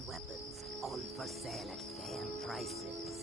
and weapons, all for sale at fair prices.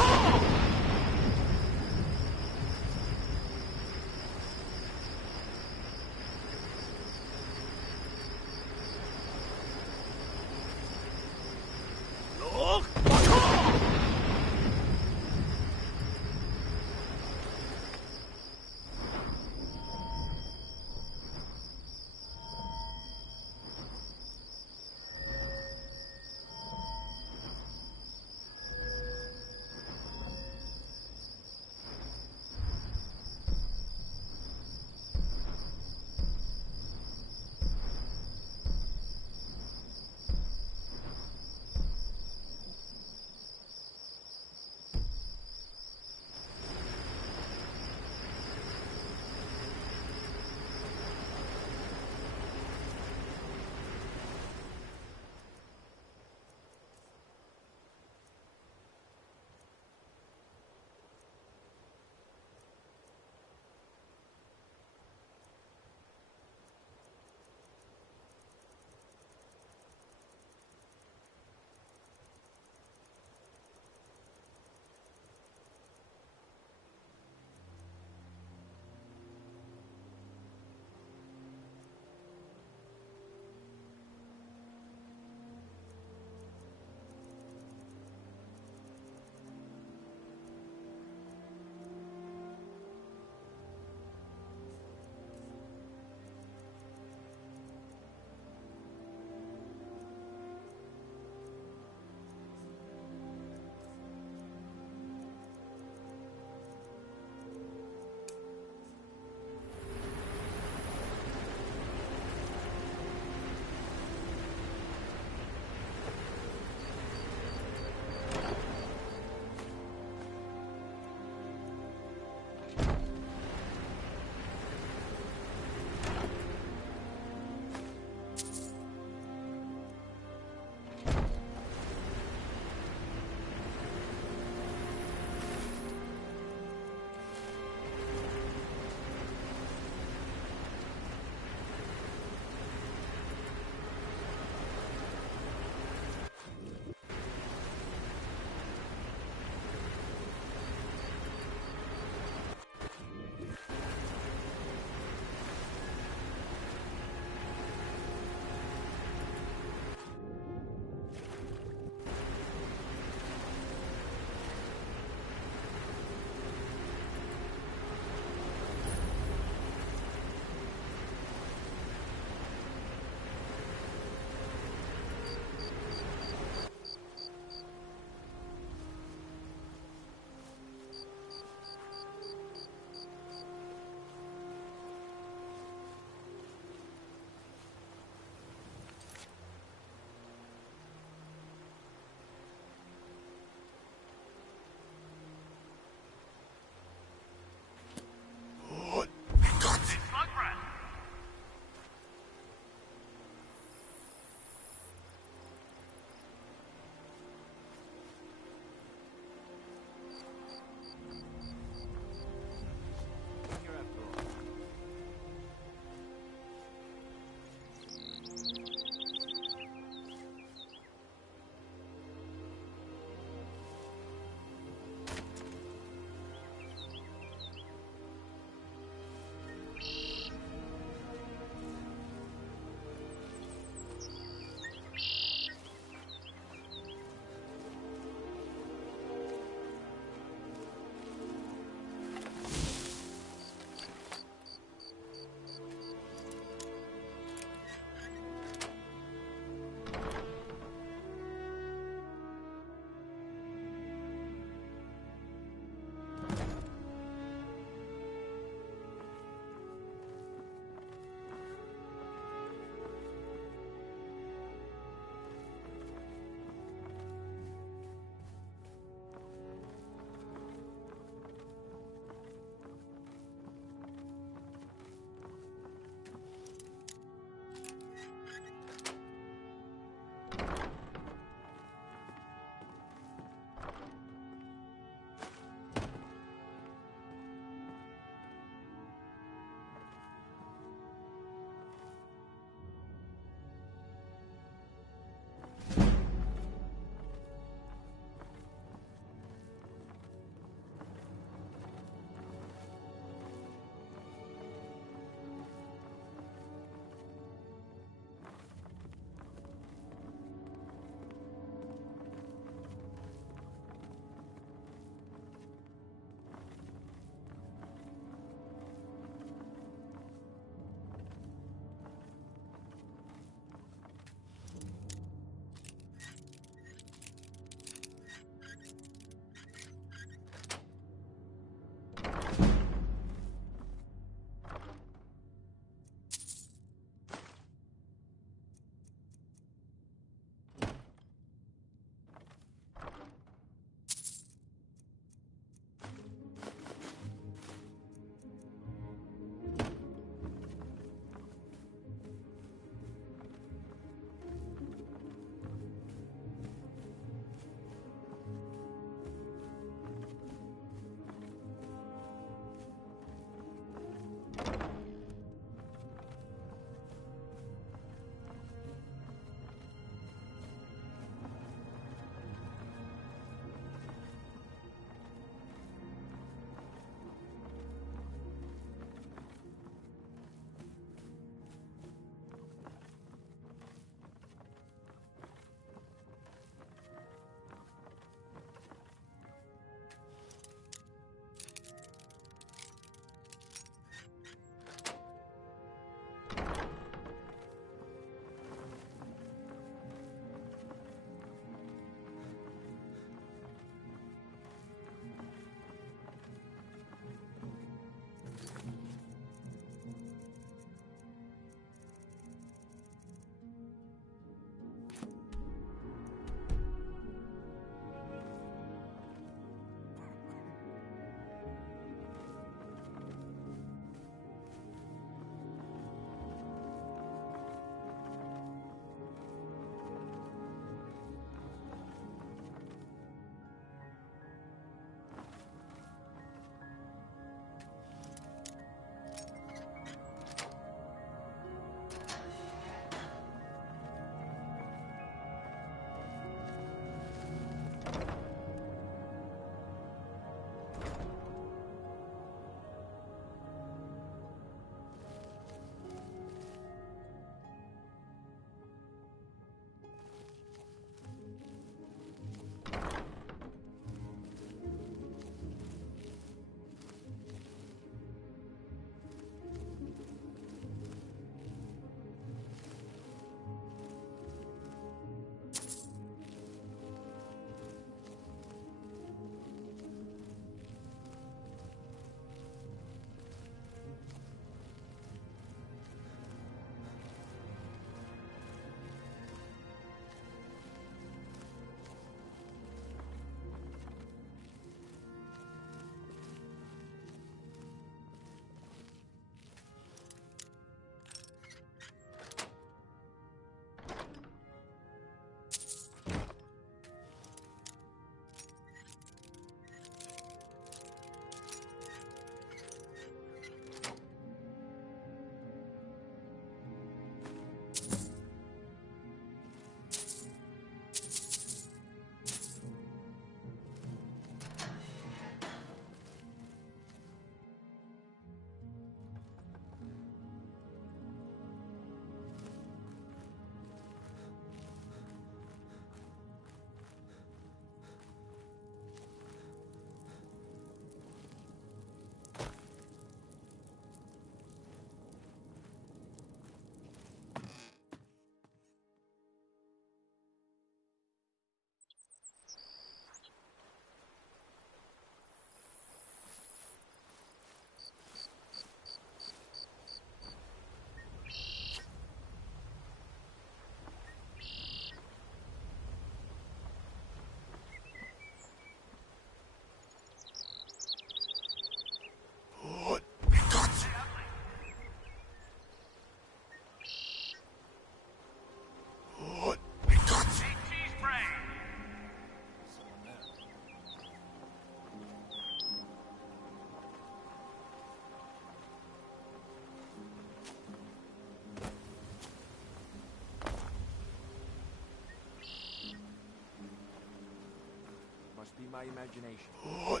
be my imagination. Sure,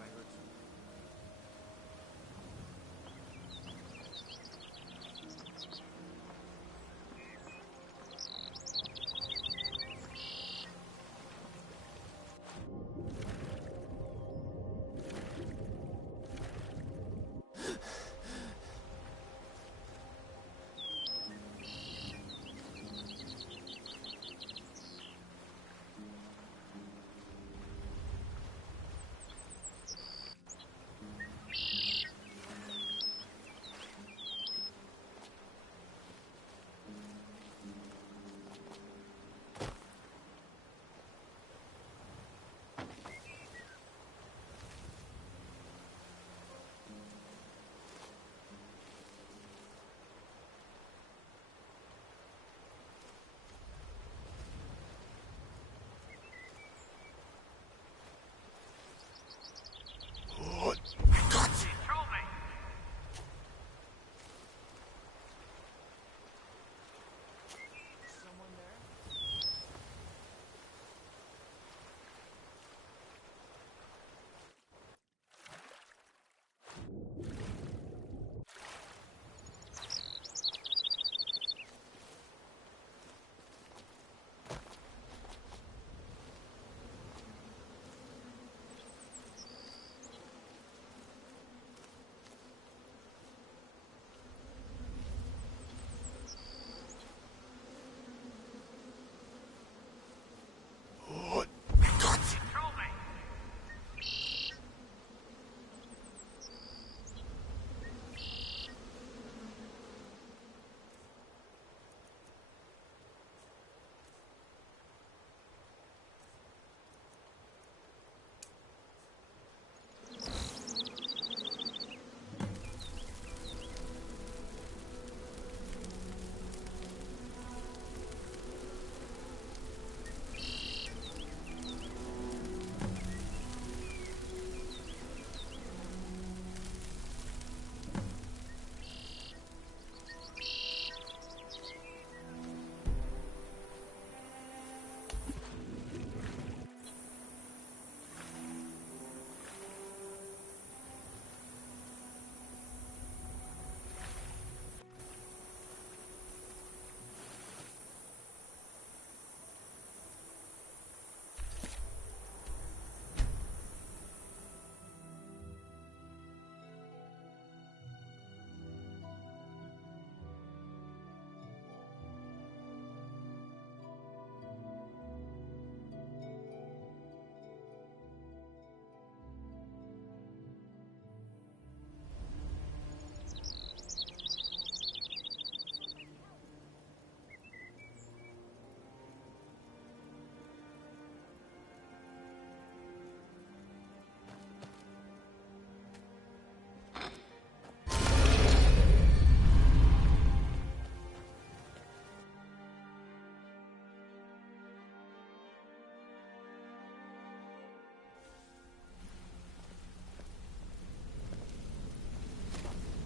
I heard some.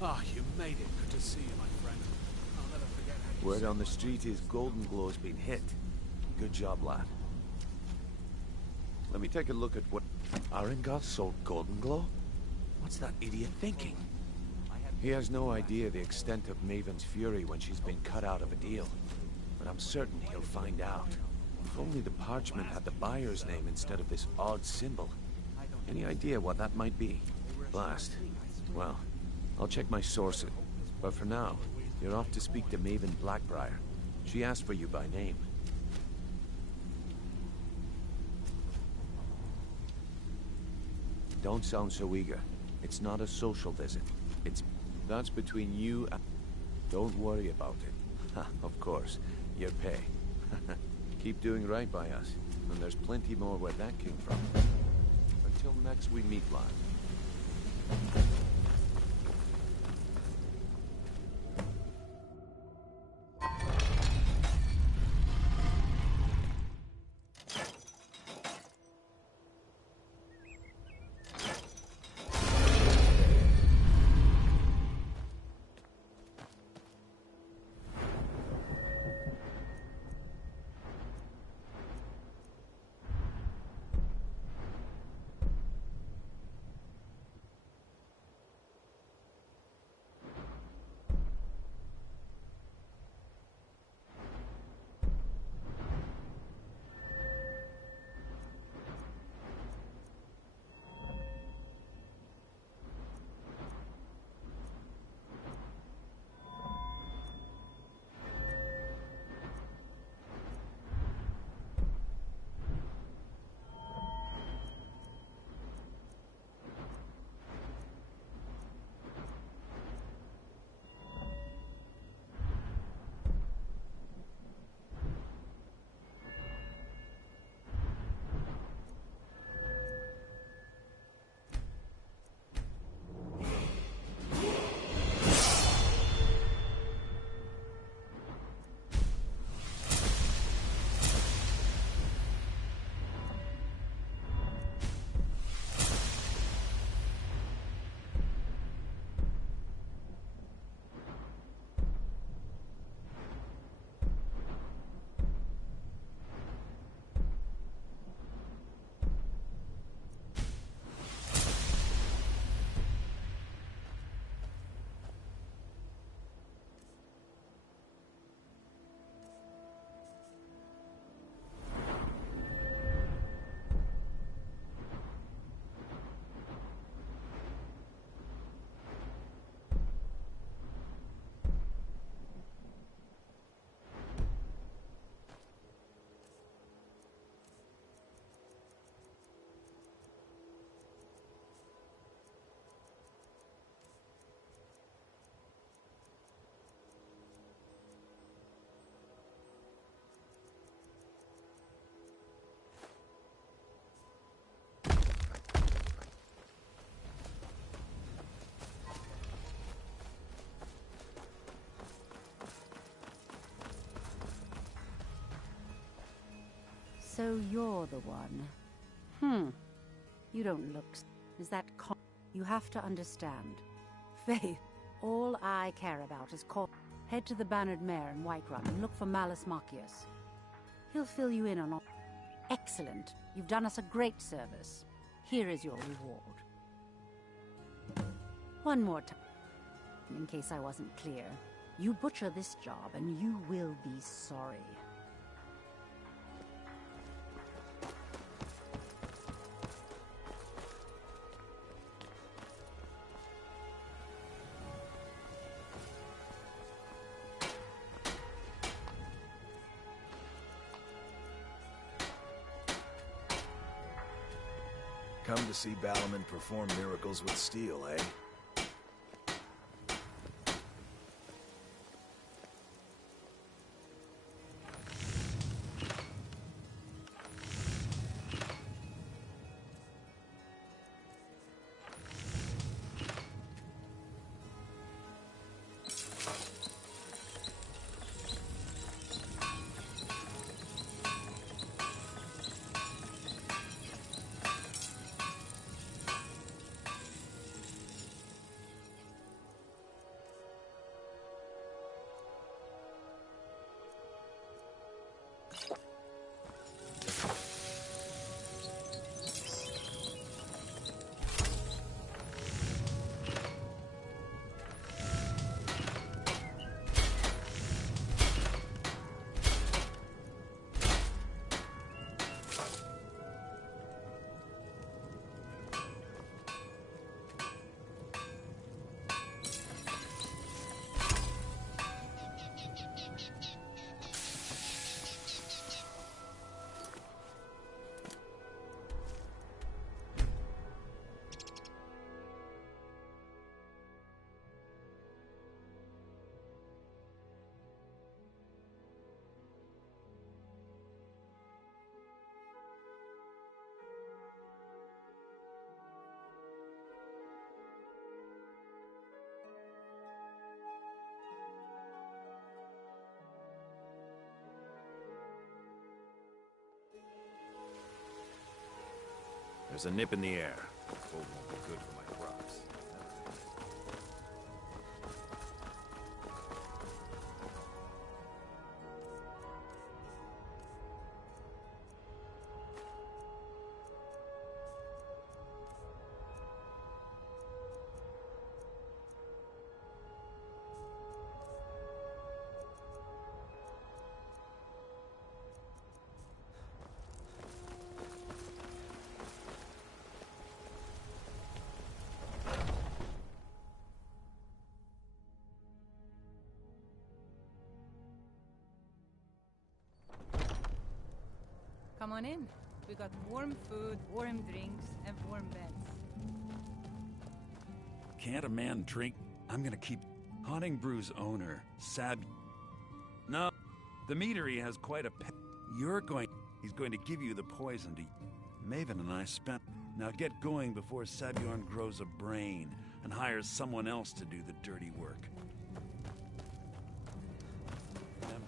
Ah, you made it. Good to see you, my friend. I'll never forget how you Word on the street is Golden Glow's been hit. Good job, lad. Let me take a look at what... Arengoth sold Golden Glow? What's that idiot thinking? He has no idea the extent of Maven's fury when she's been cut out of a deal. But I'm certain he'll find out. If only the parchment had the buyer's name instead of this odd symbol. Any idea what that might be? Blast. Well, I'll check my sources. But for now, you're off to speak to Maven Blackbriar. She asked for you by name. Don't sound so eager. It's not a social visit. That's between you and... Don't worry about it. Ha, of course. Your pay. Keep doing right by us. And there's plenty more where that came from. Until next we meet, lad. So you're the one. You don't look... Is that You have to understand. Faith, all I care about is Head to the Bannered Mare in Whiterun and look for Malus Machius. He'll fill you in on all... Excellent. You've done us a great service. Here is your reward. One more time, in case I wasn't clear. You butcher this job and you will be sorry. Come to see Balorman perform miracles with steel, eh? There's a nip in the air. Cold won't be good for my crops. Come on in. We got warm food, warm drinks, and warm beds. Can't a man drink? I'm gonna keep... Haunting Brew's owner, Sab... No, the meadery has quite a pet. He's going to give you the poison to... Maven and I spent... Now get going before Sabiorn grows a brain and hires someone else to do the dirty work. Remember,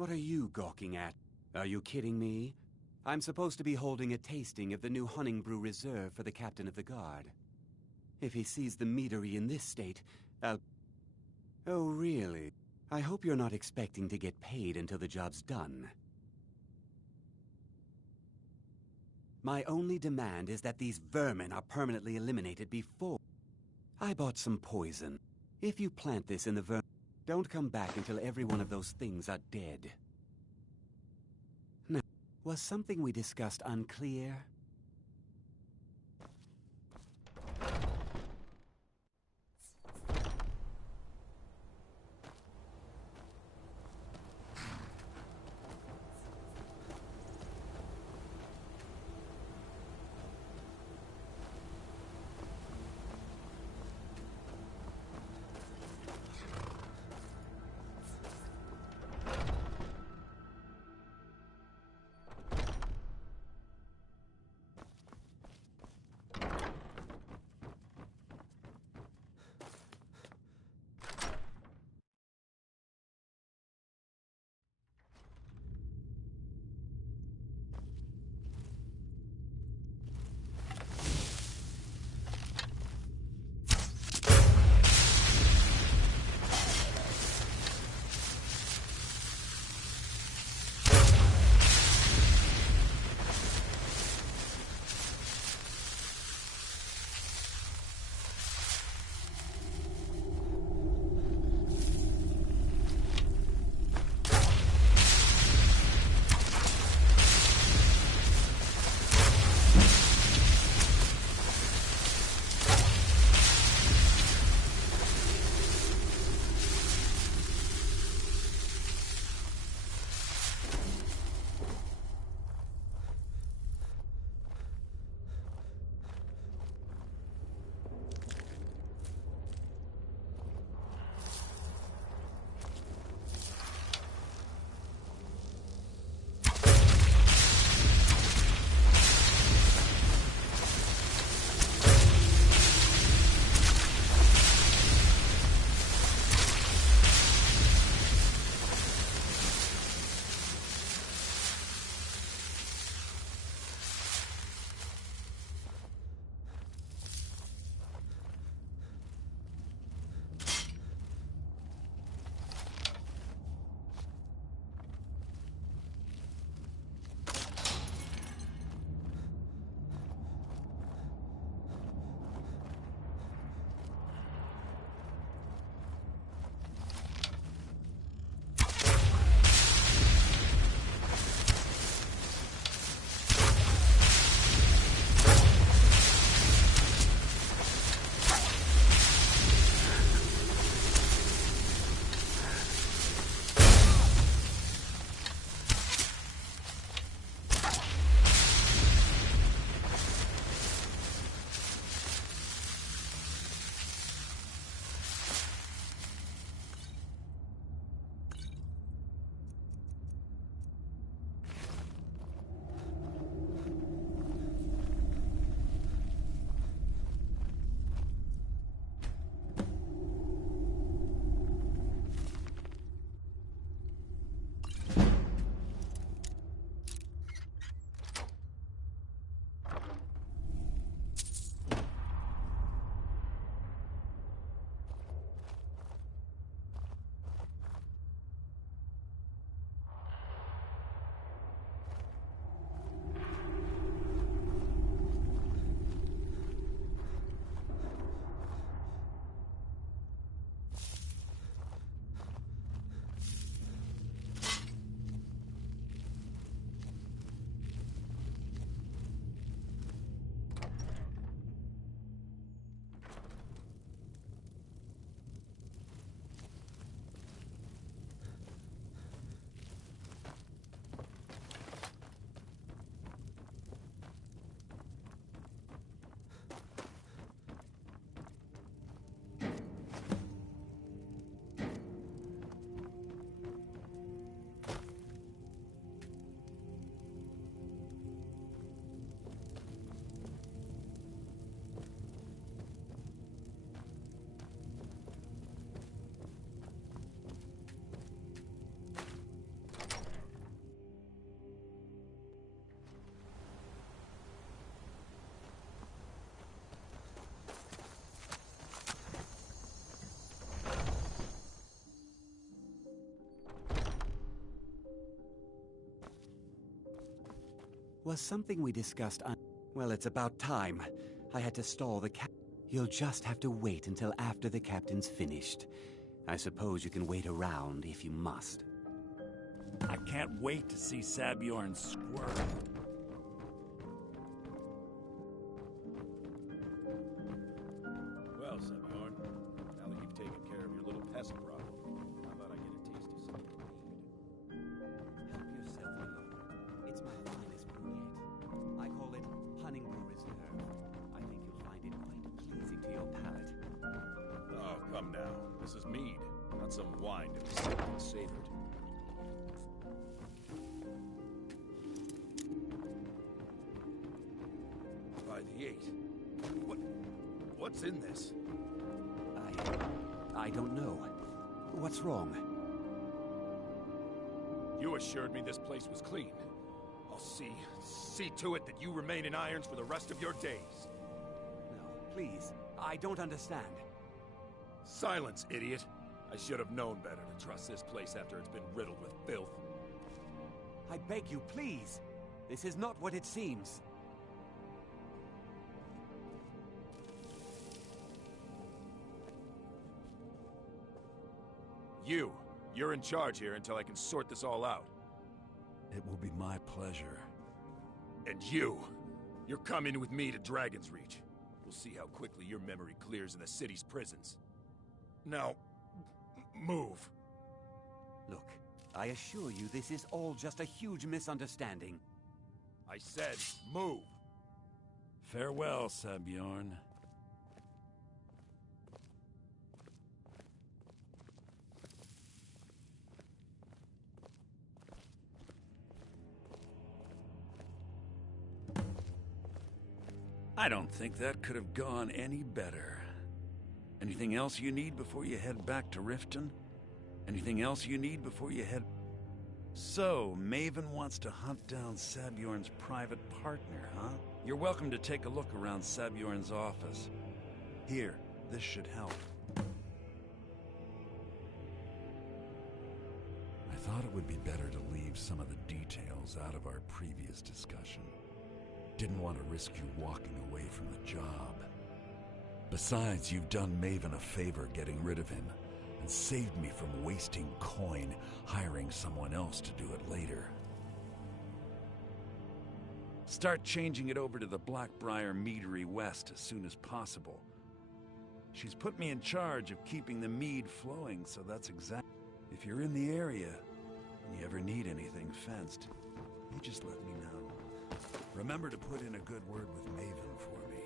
What are you gawking at? Are you kidding me? I'm supposed to be holding a tasting of the new Honningbrew Reserve for the Captain of the Guard. If he sees the meadery in this state, I'll... Oh, really? I hope you're not expecting to get paid until the job's done. My only demand is that these vermin are permanently eliminated before... I bought some poison. If you plant this in the vermin... Don't come back until every one of those things are dead. Now, was something we discussed unclear? Was something we discussed Well, it's about time. I had to stall the You'll just have to wait until after the captain's finished. I suppose you can wait around if you must. I can't wait to see Sabjorn squirm. Well, Sabjorn, now that you've taken care of your little pest problem, how about I get a taste of something to eat? Help yourself, my lord. It's my finest brew yet. I call it Honning Brew Reserve. I think you'll find it quite pleasing to your palate. Oh, come now. This is mead, not some wine to be sipped and savored. By the 8. What's in this? I don't know. What's wrong? You assured me this place was clean. I'll see to it that you remain in irons for the rest of your days. No, please. I don't understand. Silence, idiot. I should have known better to trust this place after it's been riddled with filth. I beg you, please. This is not what it seems. You're in charge here until I can sort this all out. It will be my pleasure. And you're coming with me to Dragon's Reach. We'll see how quickly your memory clears in the city's prisons. Now, move. Look, I assure you this is all just a huge misunderstanding. I said, move. Farewell, Sabjorn. I don't think that could have gone any better. Anything else you need before you head back to Riften? Anything else you need before you head... So, Maven wants to hunt down Sabjorn's private partner, huh? You're welcome to take a look around Sabjorn's office. Here, this should help. I thought it would be better to leave some of the details out of our previous discussion. Didn't want to risk you walking away from the job. Besides, you've done Maven a favor getting rid of him, and saved me from wasting coin hiring someone else to do it later. Start changing it over to the Blackbriar Meadery West as soon as possible. She's put me in charge of keeping the mead flowing, so that's exact. If you're in the area, and you ever need anything fenced, you just let me know. Remember to put in a good word with Maven for me.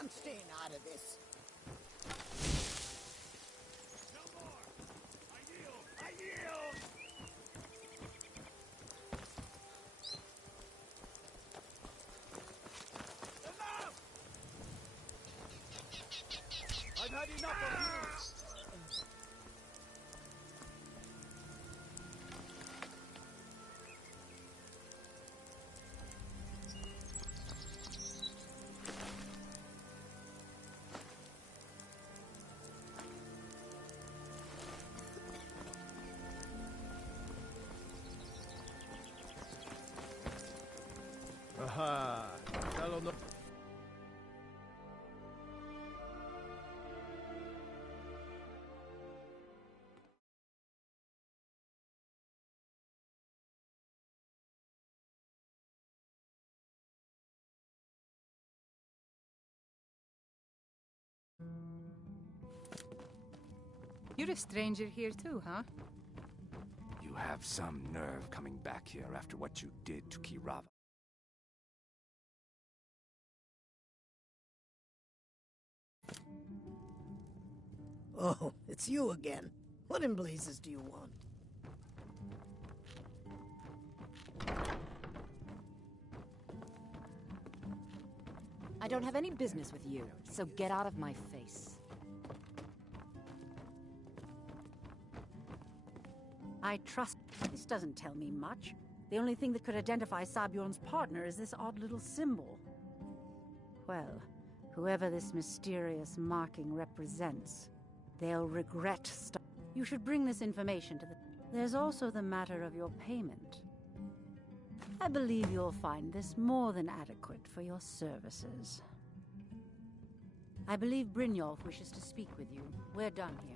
I'm staying out of this. No more! I yield! I yield! Aha! Fellow no You're a stranger here too, huh? You have some nerve coming back here after what you did to Kirava. Oh, it's you again. What in blazes do you want? I don't have any business with you, so get out of my face. I trust. This doesn't tell me much. The only thing that could identify Sabjorn's partner is this odd little symbol. Well, whoever this mysterious marking represents, they'll regret You should bring this information to the... There's also the matter of your payment. I believe you'll find this more than adequate for your services. I believe Brynjolf wishes to speak with you. We're done here.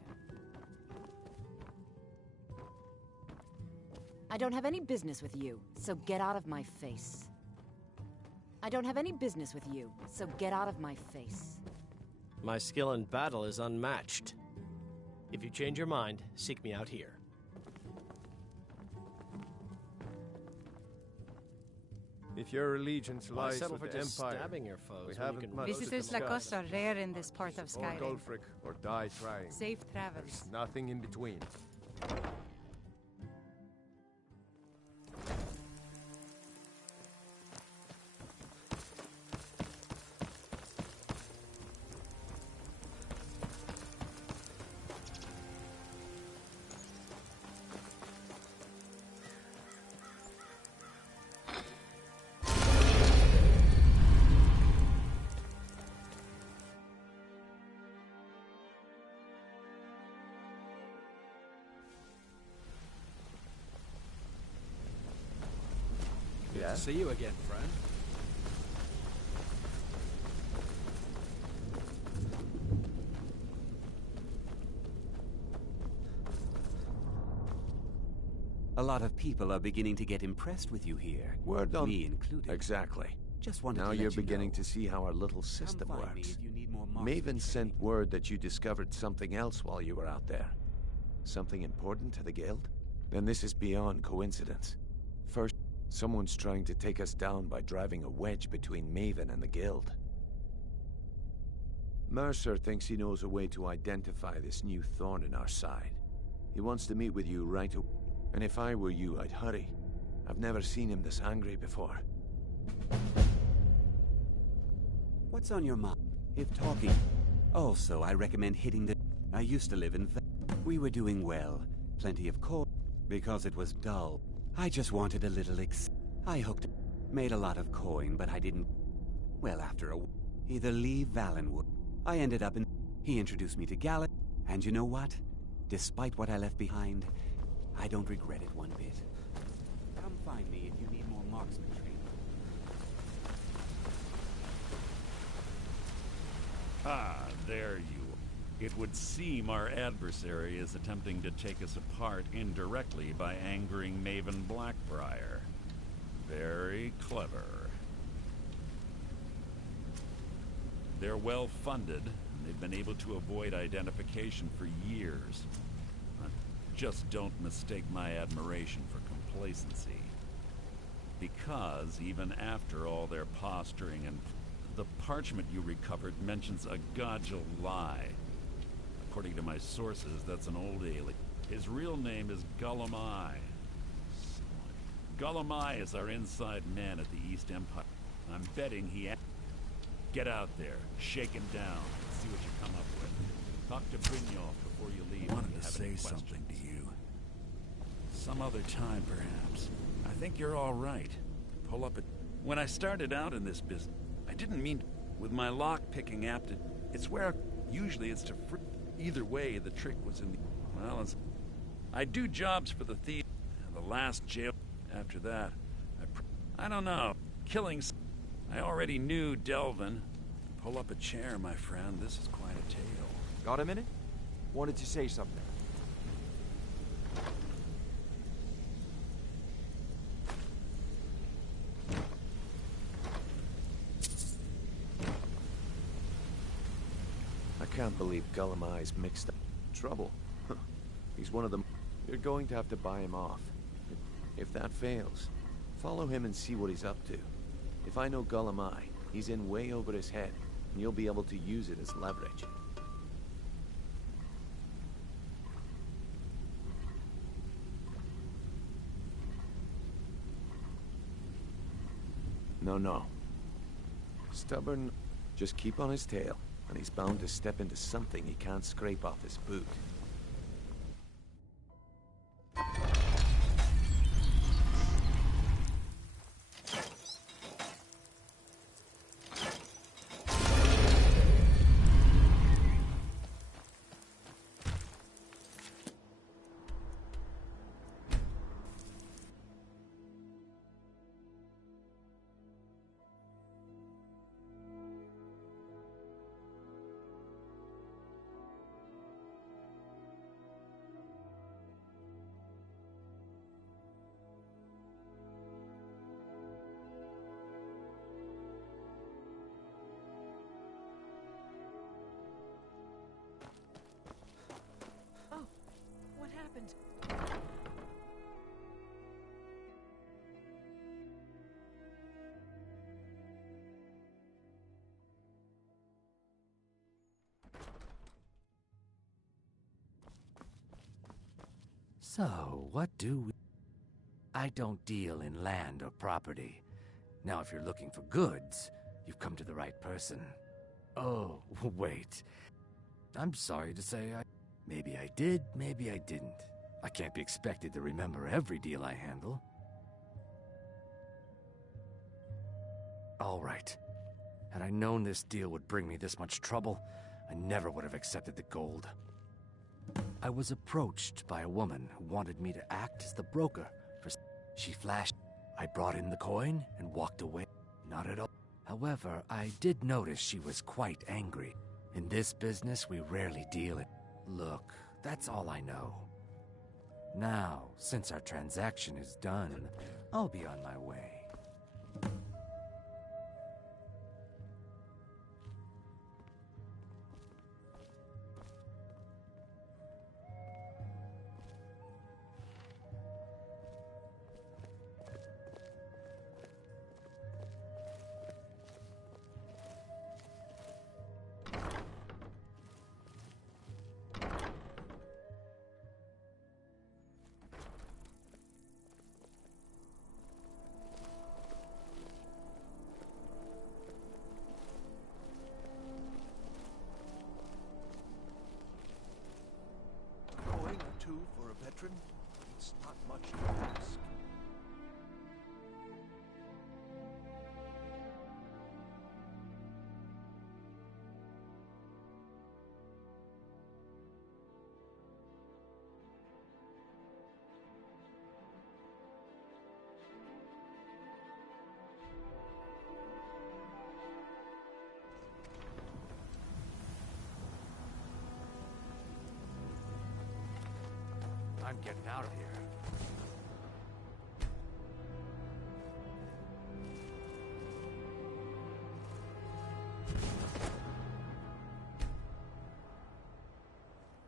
I don't have any business with you, so get out of my face. I don't have any business with you, so get out of my face. My skill in battle is unmatched. If you change your mind, seek me out here. If your allegiance Why lies settle with for the just Empire, stabbing your foes we when you haven't can much Visitors to like us discuss. are rare in this part of Or Skyrim. Golfric, or die trying. Safe travels. There's nothing in between. Good to see you again, friend. A lot of people are beginning to get impressed with you here. Word on... Me included. Exactly. Just wanted now to let you're you beginning know. to see how our little system Come find me works. if you need more marksman Maven sent training. word that you discovered something else while you were out there. Something important to the Guild? Then this is beyond coincidence. First, someone's trying to take us down by driving a wedge between Maven and the Guild. Mercer thinks he knows a way to identify this new thorn in our side. He wants to meet with you right away. And if I were you, I'd hurry. I've never seen him this angry before. What's on your mind? If talking. Also, I recommend hitting the... I used to live in... We were doing well. Plenty of coal. Because it was dull. I just wanted a little I hooked... Made a lot of coin, but I didn't... Well, after a... Either leave Valenwood. I ended up in... He introduced me to Gallet. And you know what? Despite what I left behind, I don't regret it one bit. Come find me if you need more marksman training. Ah, there you are. It would seem our adversary is attempting to take us apart indirectly by angering Maven Blackbriar. Very clever. They're well funded, and they've been able to avoid identification for years. Just don't mistake my admiration for complacency. Because even after all their posturing and the parchment you recovered mentions a Godjal lie. According to my sources, that's an old alien. His real name is Gullumai. Gullumai is our inside man at the East Empire. I'm betting he... Get out there, shake him down, see what you come up with. Talk to Brynjolf before you leave. I wanted to say something to you. Some other time, perhaps. I think you're all right. Pull up at... When I started out in this business, I didn't mean to... With my lock-picking aptitude, it's where... Usually it's to... Either way, the trick was in the... Well, I do jobs for the thief. The last jail... After that, I don't know. Killing... I already knew Delvin. Pull up a chair, my friend. This is quite a tale. Got a minute? Wanted to say something. I can't believe Gullumai's mixed up. Trouble. He's one of them. You're going to have to buy him off. If that fails, follow him and see what he's up to. If I know Gullumai, he's in way over his head, and you'll be able to use it as leverage. No. Stubborn, just keep on his tail, and he's bound to step into something he can't scrape off his boot. What happened? So, what do we... I don't deal in land or property. Now, if you're looking for goods, you've come to the right person. Oh, wait. I'm sorry to say maybe I did, maybe I didn't. I can't be expected to remember every deal I handle. All right. Had I known this deal would bring me this much trouble, I never would have accepted the gold. I was approached by a woman who wanted me to act as the broker for... She flashed. I brought in the coin and walked away. Not at all. However, I did notice she was quite angry. In this business, we rarely deal in... Look, that's all I know. Now, since our transaction is done, I'll be on my way. For a veteran, it's not much to ask. I'm getting out of here.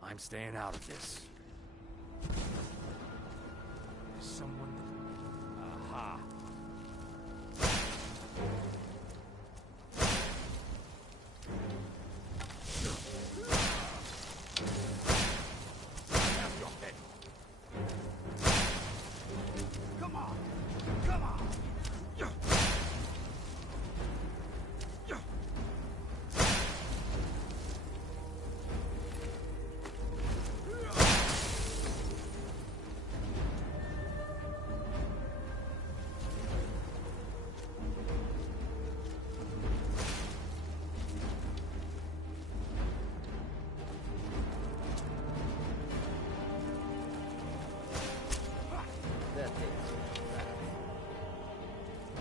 I'm staying out of this. There's someone... Aha!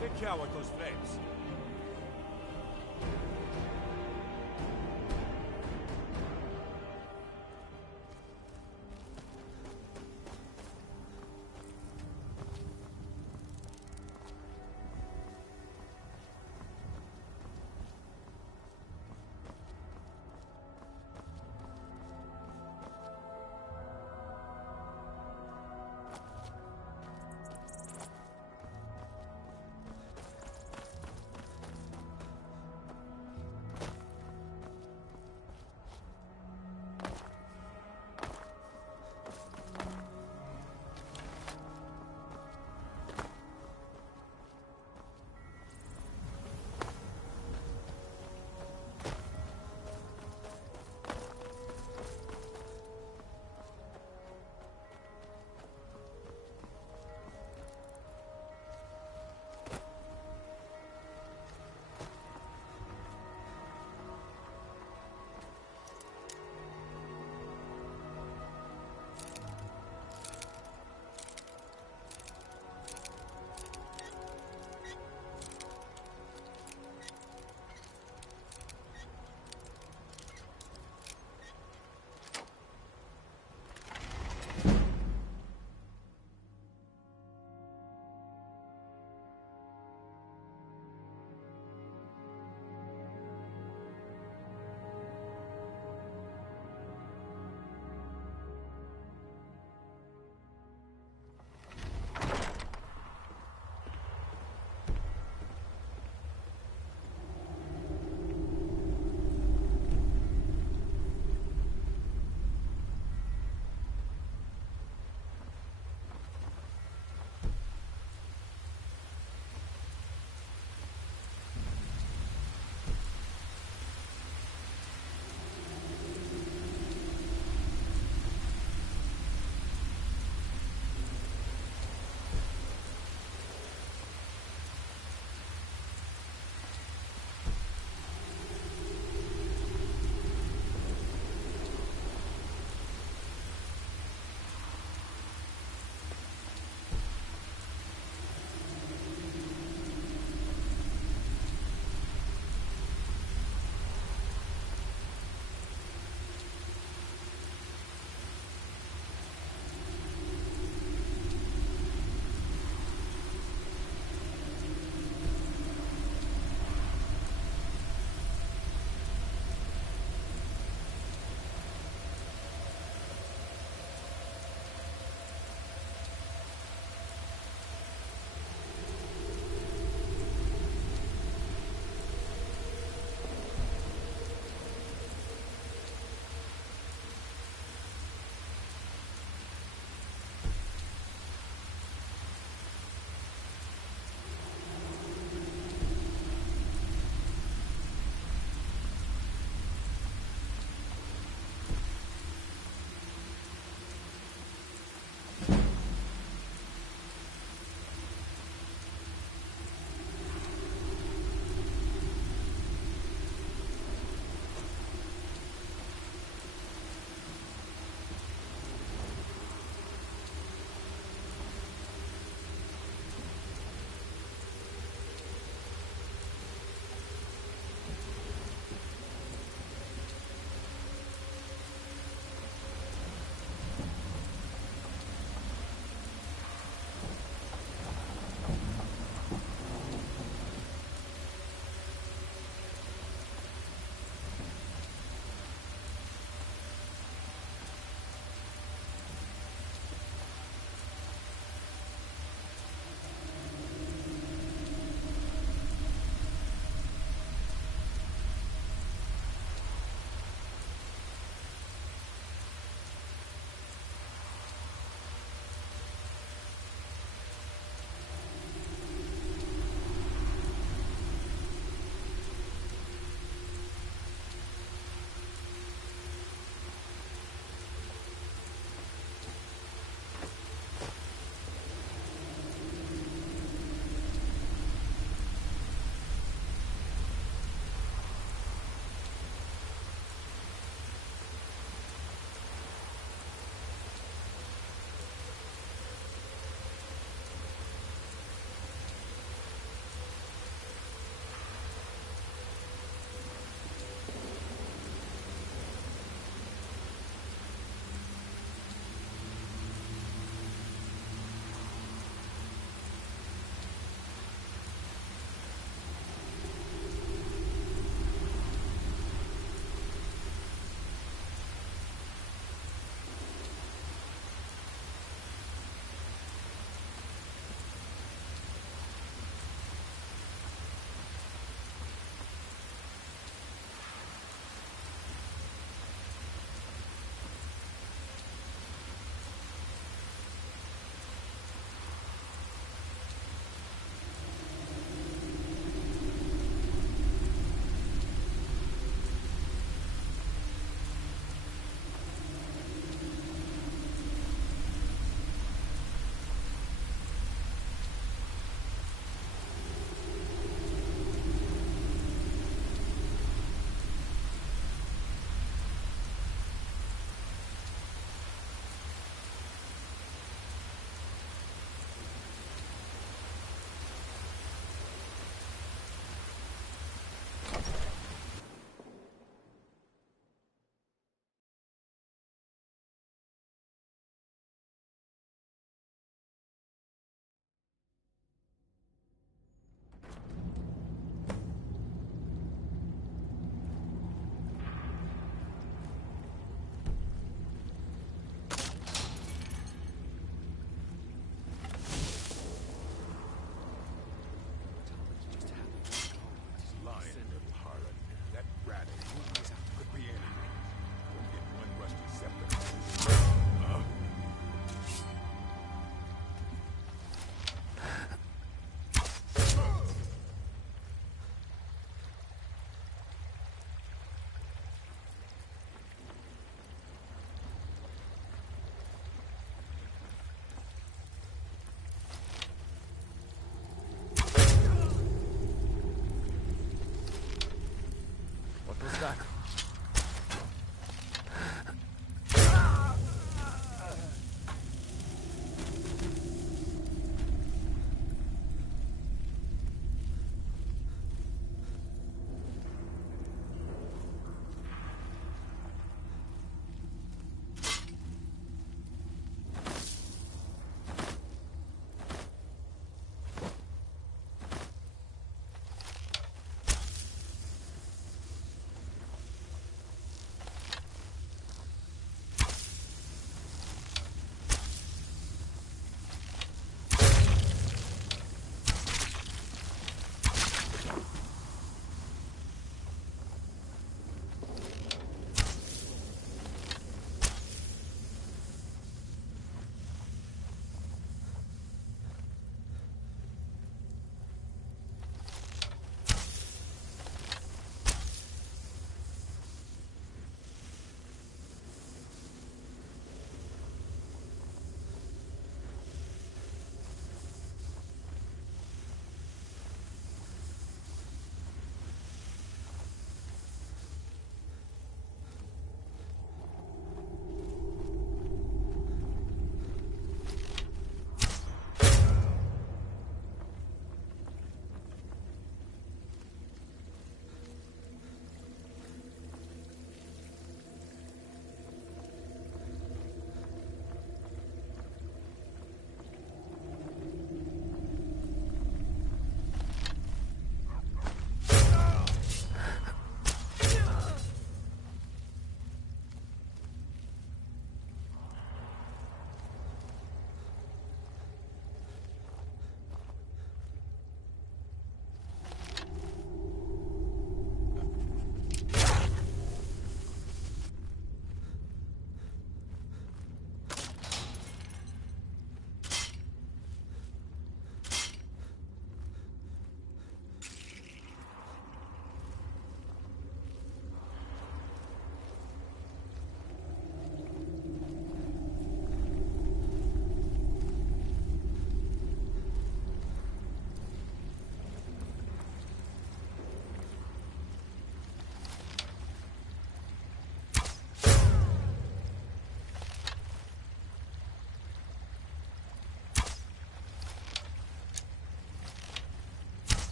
Take care with those flames.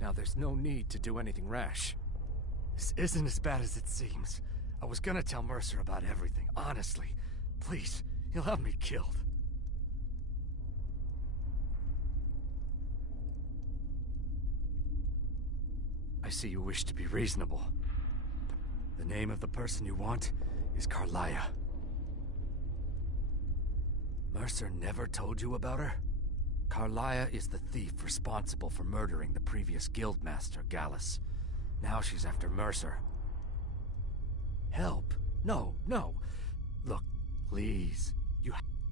Now there's no need to do anything rash. This isn't as bad as it seems. I was gonna tell Mercer about everything, honestly. Please, he'll have me killed. I see you wish to be reasonable. The name of the person you want is Carlia. Mercer never told you about her? Carlia is the thief responsible for murdering the previous guildmaster, Gallus. Now she's after Mercer. Help? No, no. Look, please.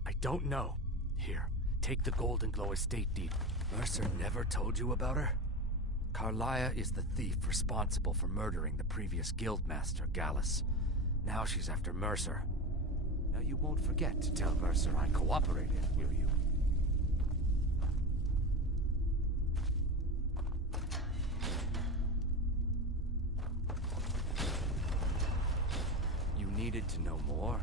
I don't know. Here, take the Golden Glow estate deed. Mercer never told you about her? Carlia is the thief responsible for murdering the previous guildmaster, Gallus. Now she's after Mercer. Now you won't forget to tell Mercer I cooperated, will you? You needed to know more?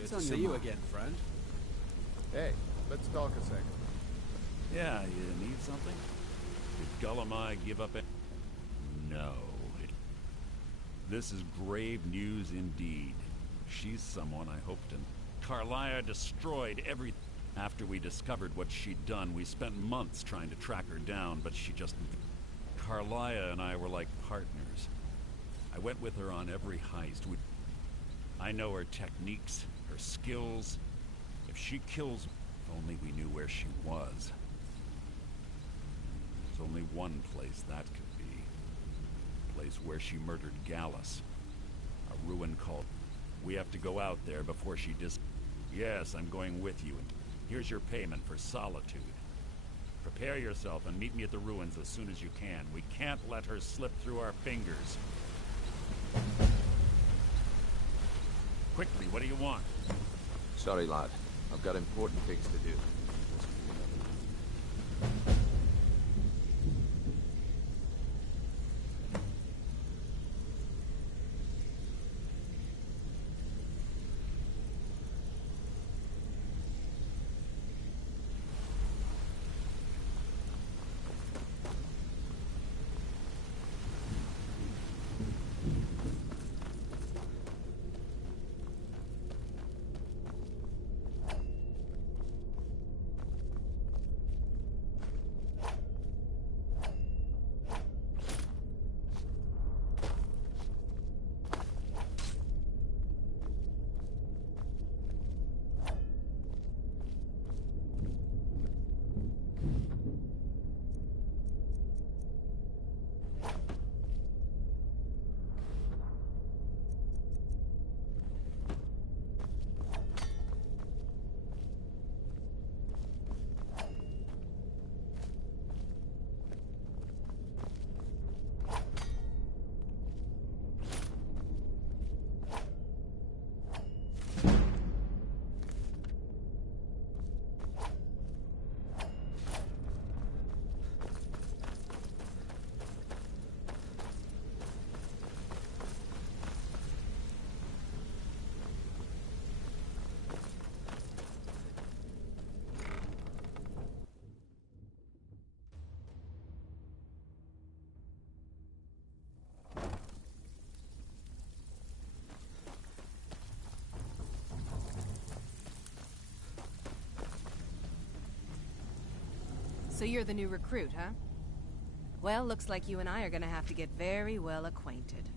Good to see you again, friend. Hey, let's talk a second. Yeah, you need something? Did Gullumai give up it? No. This is grave news indeed. She's someone I hoped in. Carlia destroyed everything. After we discovered what she'd done, we spent months trying to track her down, but she just... Carlia and I were like partners. I went with her on every heist. I know her techniques, her skills. If she kills... If only we knew where she was. There's only one place that could be. The place where she murdered Gallus. A ruin called... We have to go out there before she Yes, I'm going with you. Here's your payment for solitude. Prepare yourself and meet me at the ruins as soon as you can. We can't let her slip through our fingers. Quickly, what do you want? Sorry, lad. I've got important things to do. So you're the new recruit, huh? Well, looks like you and I are gonna have to get very well acquainted.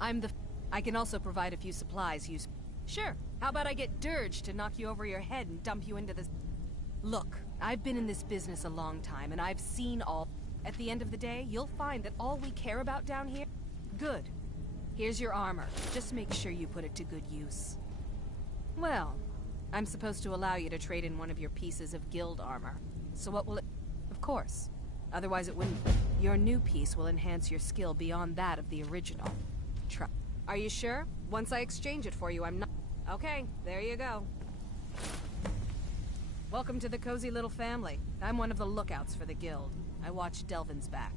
I can also provide a few supplies used. Sure, how about I get Dirge to knock you over your head and dump you into this... Look, I've been in this business a long time, and I've seen all... At the end of the day, you'll find that all we care about down here... Good. Here's your armor. Just make sure you put it to good use. Well... I'm supposed to allow you to trade in one of your pieces of guild armor. So what will it... Of course. Otherwise it wouldn't... Your new piece will enhance your skill beyond that of the original. Are you sure? Once I exchange it for you, I'm not... Okay, there you go. Welcome to the cozy little family. I'm one of the lookouts for the guild. I watch Delvin's back.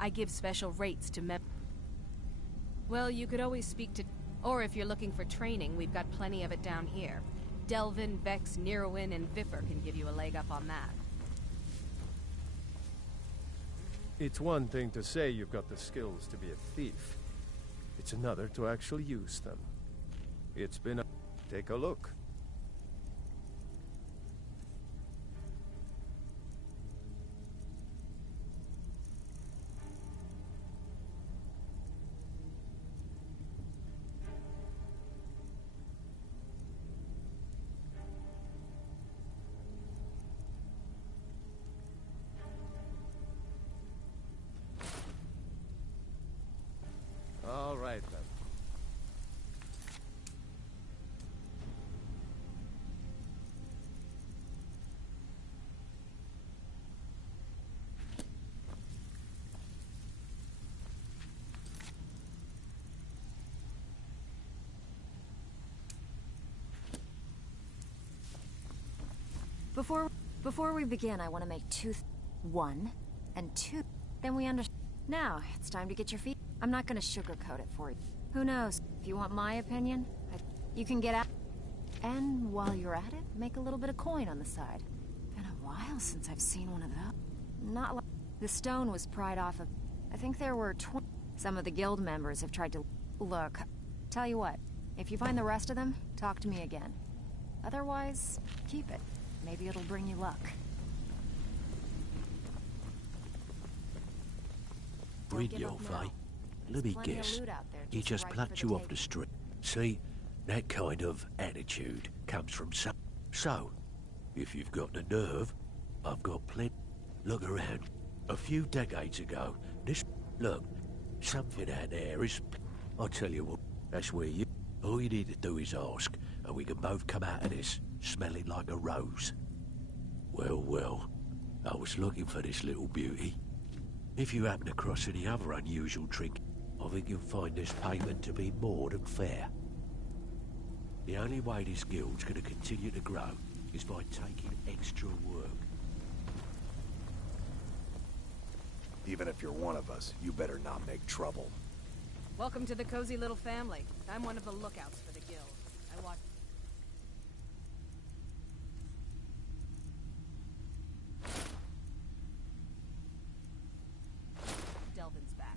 I give special rates to Well, you could always speak to... Or if you're looking for training, we've got plenty of it down here. Delvin, Vex, Neruin, and Vipper can give you a leg up on that. It's one thing to say you've got the skills to be a thief. It's another to actually use them. It's been a... Take a look. All right, then. Before we begin, I want to make one and two. Then we understand. Now, it's time to get your feet. I'm not going to sugarcoat it for you. Who knows? If you want my opinion, you can get out. And while you're at it, make a little bit of coin on the side. Been a while since I've seen one of those. Not like... The stone was pried off of... I think there were 20... Some of the guild members have tried to... Look, tell you what. If you find the rest of them, talk to me again. Otherwise, keep it. Maybe it'll bring you luck. Read your fate. Let me guess. He just plucked you off the street. See, that kind of attitude comes from some... So, if you've got the nerve, I've got plenty. Look around. A few decades ago, this... Look, something out there is... I'll tell you what, that's where you... All you need to do is ask, and we can both come out of this smelling like a rose. Well, well, I was looking for this little beauty. If you happen across any other unusual trick, I think you'll find this payment to be more than fair. The only way this guild's going to continue to grow is by taking extra work. Even if you're one of us, you better not make trouble. Welcome to the cozy little family. I'm one of the lookouts for the guild. I watch... Delvin's back.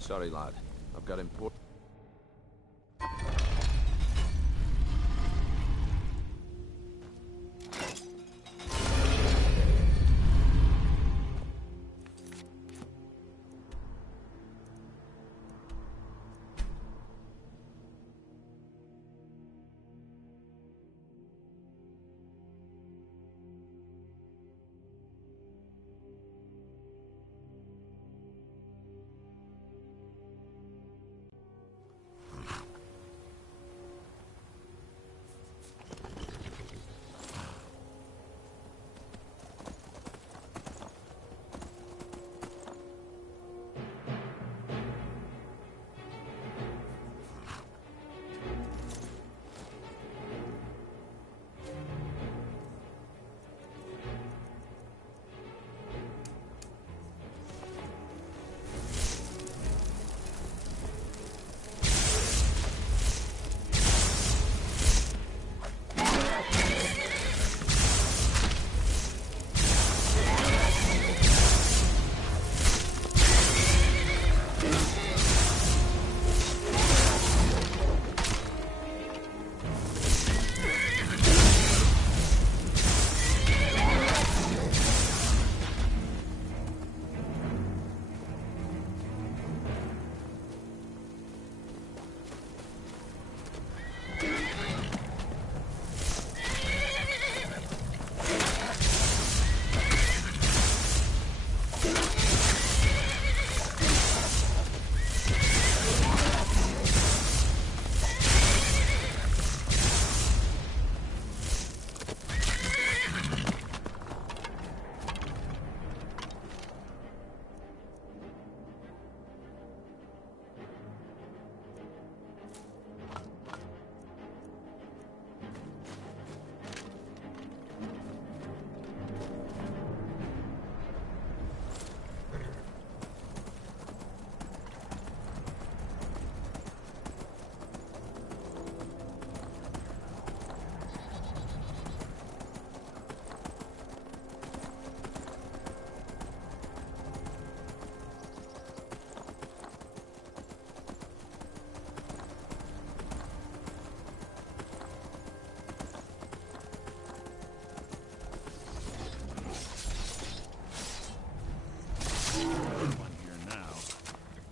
Sorry, lad. I've got important...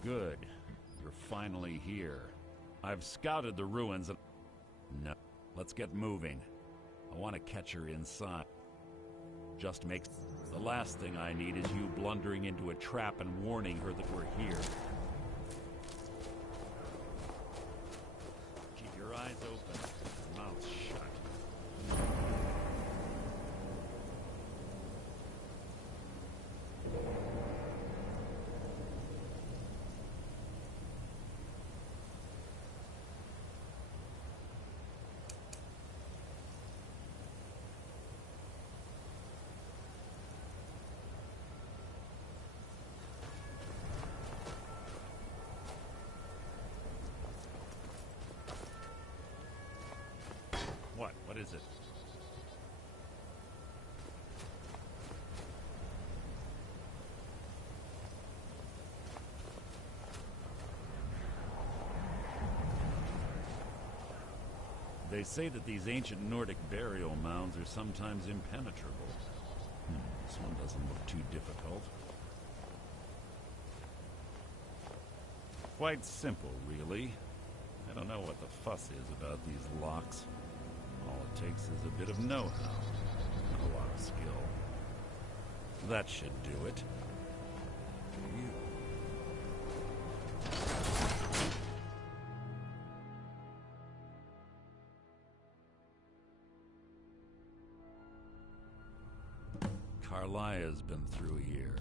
Good. You're finally here. I've scouted the ruins and... No. Let's get moving. I want to catch her inside. Just makes... The last thing I need is you blundering into a trap and warning her that we're here. Keep your eyes open, mouth shut. is it? They say that these ancient Nordic burial mounds are sometimes impenetrable. This one doesn't look too difficult. Quite simple, really. I don't know what the fuss is about these locks. All it takes is a bit of know-how and a lot of skill. That should do it. Carlia's been through here.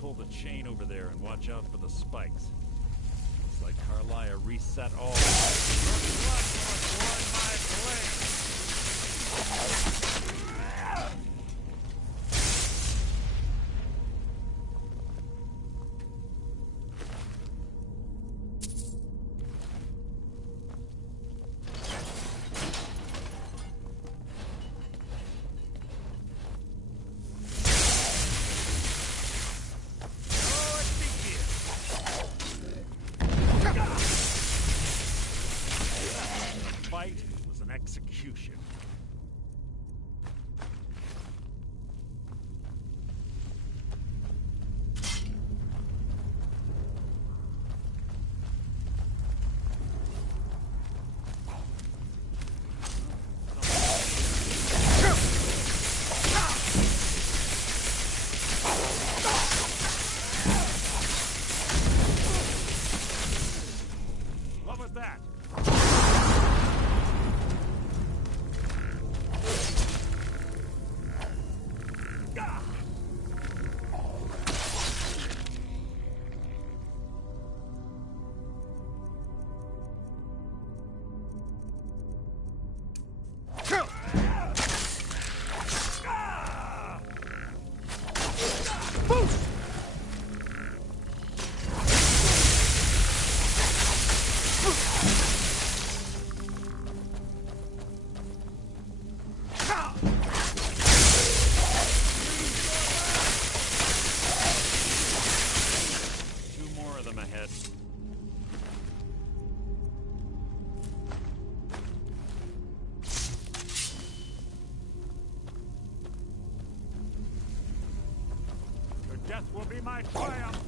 Pull the chain over there and watch out for the spikes. Looks like Carlia reset all. Execution. What was that? Death will be my triumph!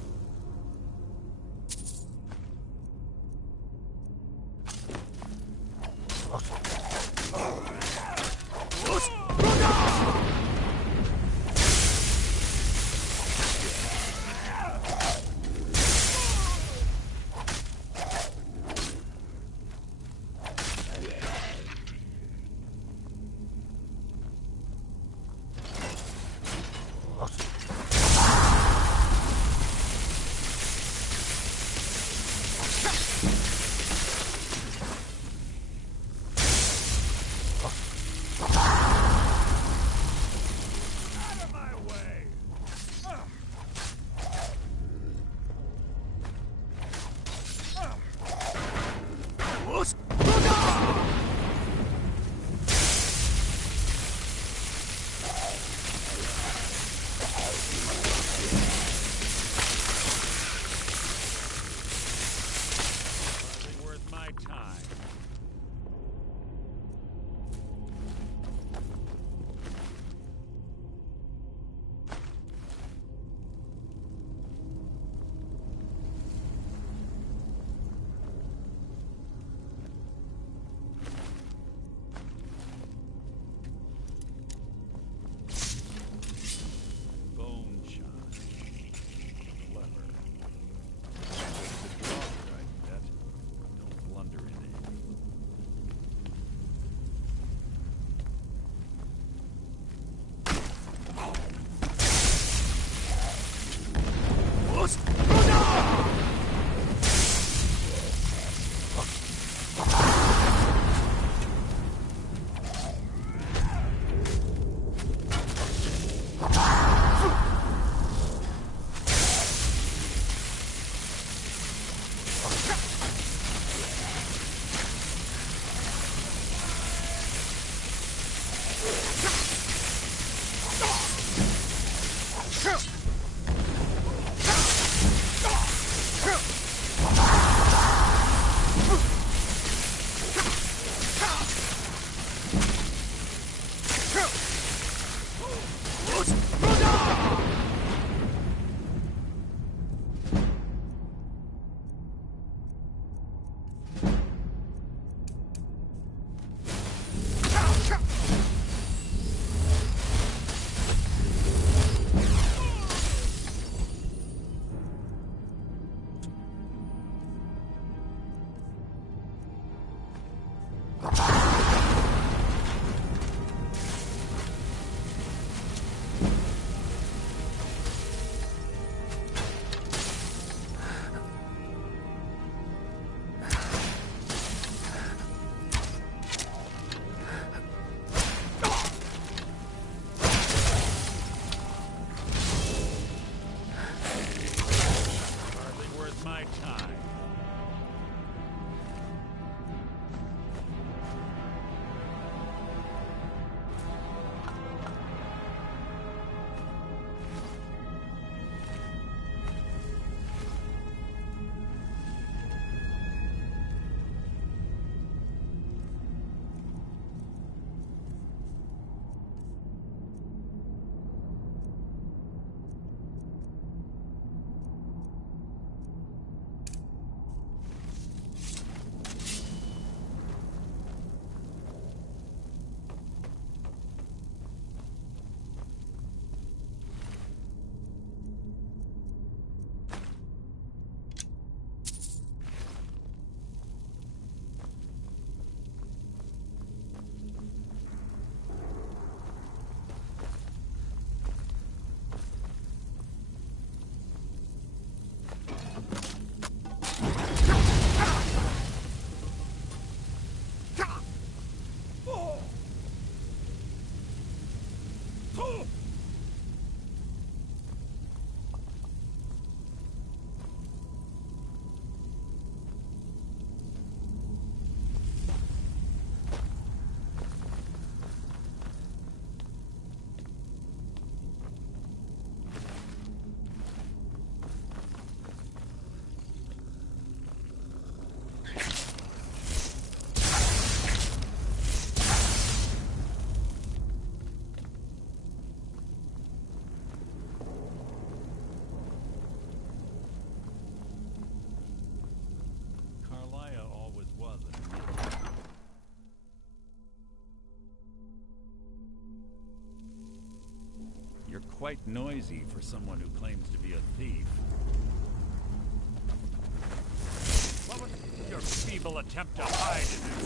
love and You're quite noisy for someone who claims to be a thief. What was your feeble attempt to hide in it?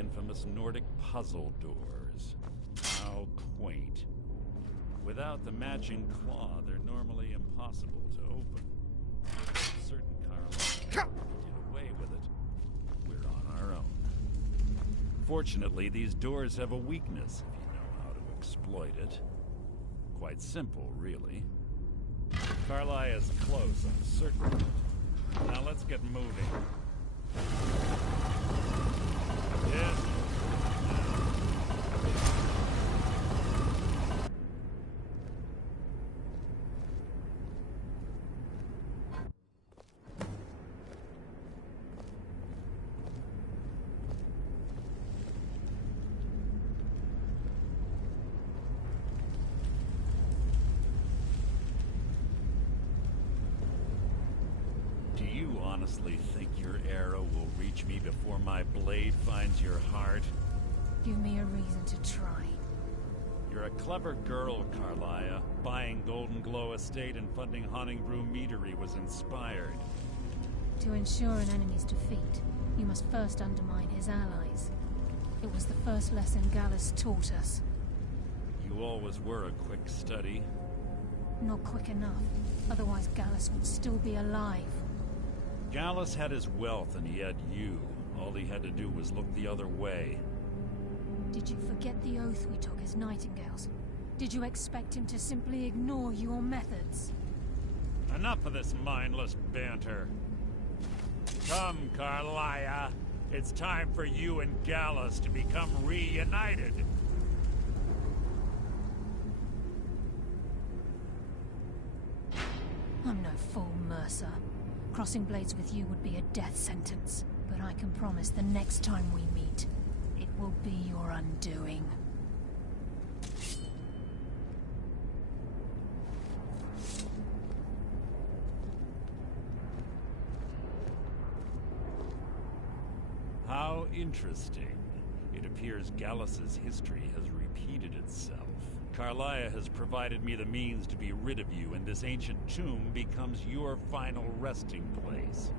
infamous Nordic puzzle doors. How quaint. Without the matching claw, they're normally impossible to open. Certain Carlisle get away with it. We're on our own. Fortunately, these doors have a weakness if you know how to exploit it. Quite simple, really. Carlisle is close, I'm certain. Now let's get moving. Yes. Do you honestly think your arrow will reach me before my blade finds your heart? Give me a reason to try. You're a clever girl, Carlisle. Buying Golden Glow Estate and funding Honningbrew Meadery was inspired. To ensure an enemy's defeat, you must first undermine his allies. It was the first lesson Gallus taught us. You always were a quick study. Not quick enough, otherwise Gallus would still be alive. Gallus had his wealth and he had you. All he had to do was look the other way. Did you forget the oath we took as Nightingales? Did you expect him to simply ignore your methods? Enough of this mindless banter. Come, Carlisle. It's time for you and Gallus to become reunited. I'm no fool, Mercer. Crossing blades with you would be a death sentence. But I can promise the next time we meet, it will be your undoing. How interesting. It appears Gallus's history has repeated itself. Carlisle has provided me the means to be rid of you, and this ancient tomb becomes your final resting place.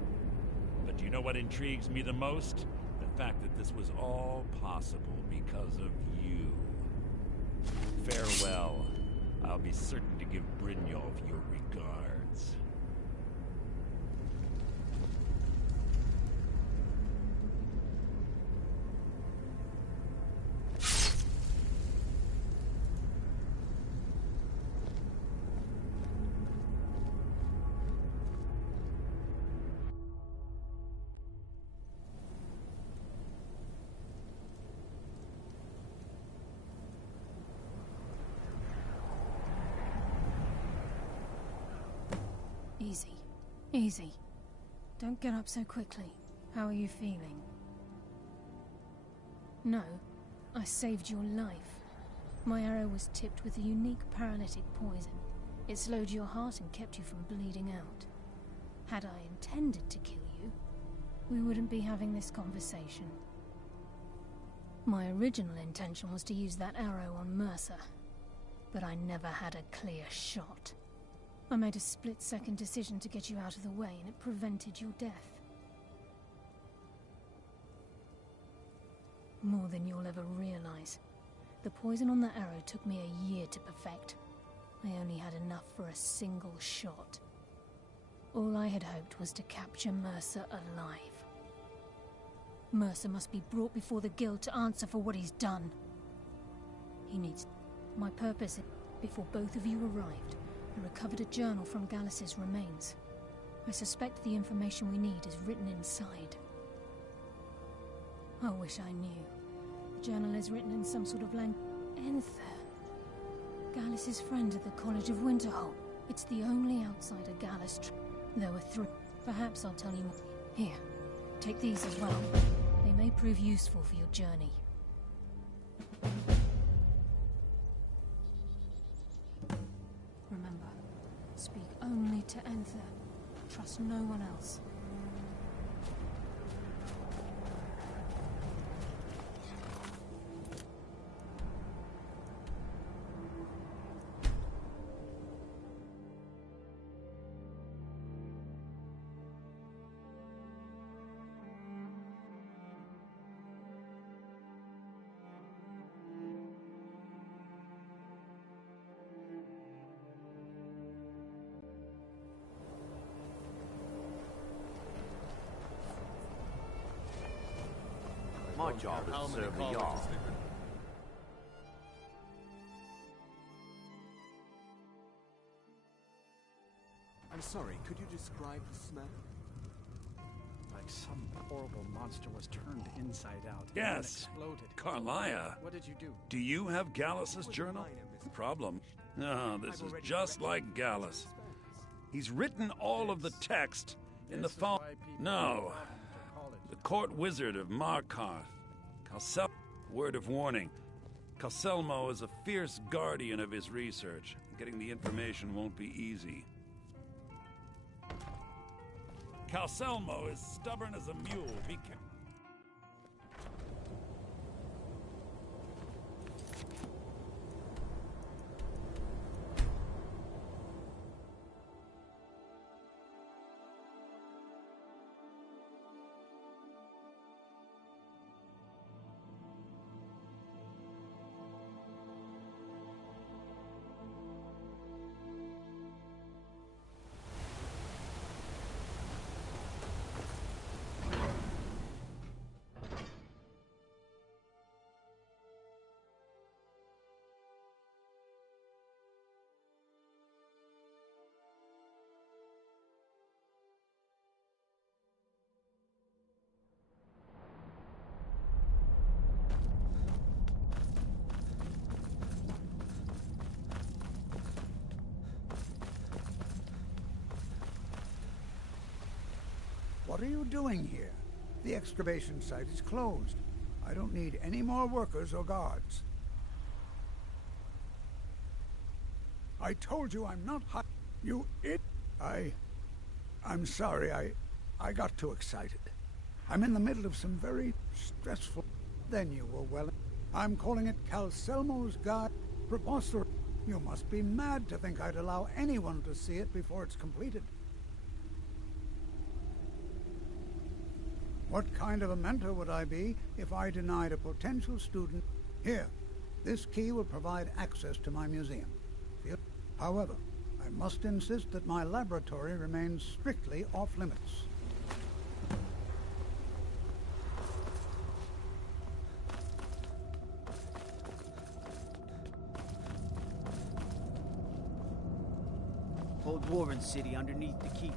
But do you know what intrigues me the most? The fact that this was all possible because of you. Farewell. I'll be certain to give Brynjolf your regards. Easy. Easy. Don't get up so quickly. How are you feeling? No, I saved your life. My arrow was tipped with a unique paralytic poison. It slowed your heart and kept you from bleeding out. Had I intended to kill you, we wouldn't be having this conversation. My original intention was to use that arrow on Mercer, but I never had a clear shot. I made a split-second decision to get you out of the way, and it prevented your death. More than you'll ever realize. The poison on that arrow took me a year to perfect. I only had enough for a single shot. All I had hoped was to capture Mercer alive. Mercer must be brought before the Guild to answer for what he's done. He needs... My purpose, before both of you arrived, I recovered a journal from Gallus's remains. I suspect the information we need is written inside. I wish I knew. The journal is written in some sort of language. Enther. Gallus's friend at the College of Winterhold. It's the only outsider Gallus There were three. Perhaps I'll tell you more. Here, take these as well. They may prove useful for your journey. Remember, speak only to Enther. Trust no one else. My job is to serve the yard. I'm sorry, could you describe the smell? Like some horrible monster was turned inside out. And Yes. exploded. Carlia. What did you do? Do you have Gallus's journal? Problem. No, this is just like Gallus. He's written all of the text in the phone. No. The court wizard of Markarth. Word of warning. Calselmo is a fierce guardian of his research. Getting the information won't be easy. Calselmo is stubborn as a mule. Be careful. What are you doing here? The excavation site is closed. I don't need any more workers or guards. I told you I'm not you I'm sorry, I got too excited. I'm in the middle of some very stressful... Then you were well... I'm calling it Calselmo's Guide. Preposterous. You must be mad to think I'd allow anyone to see it before it's completed. What kind of a mentor would I be if I denied a potential student? Here, this key will provide access to my museum. However, I must insist that my laboratory remains strictly off-limits. Hold Warren City underneath the keep.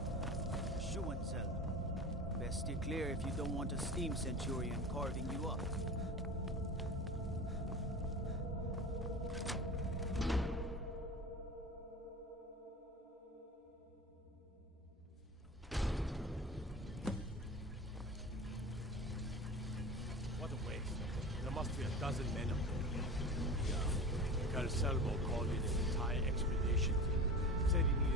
Shoe and cell. Best steer clear if you don't want a steam centurion carving you up. What a waste. There must be a dozen men up there. Yeah. Calselmo called in an entire expedition team. Said he needed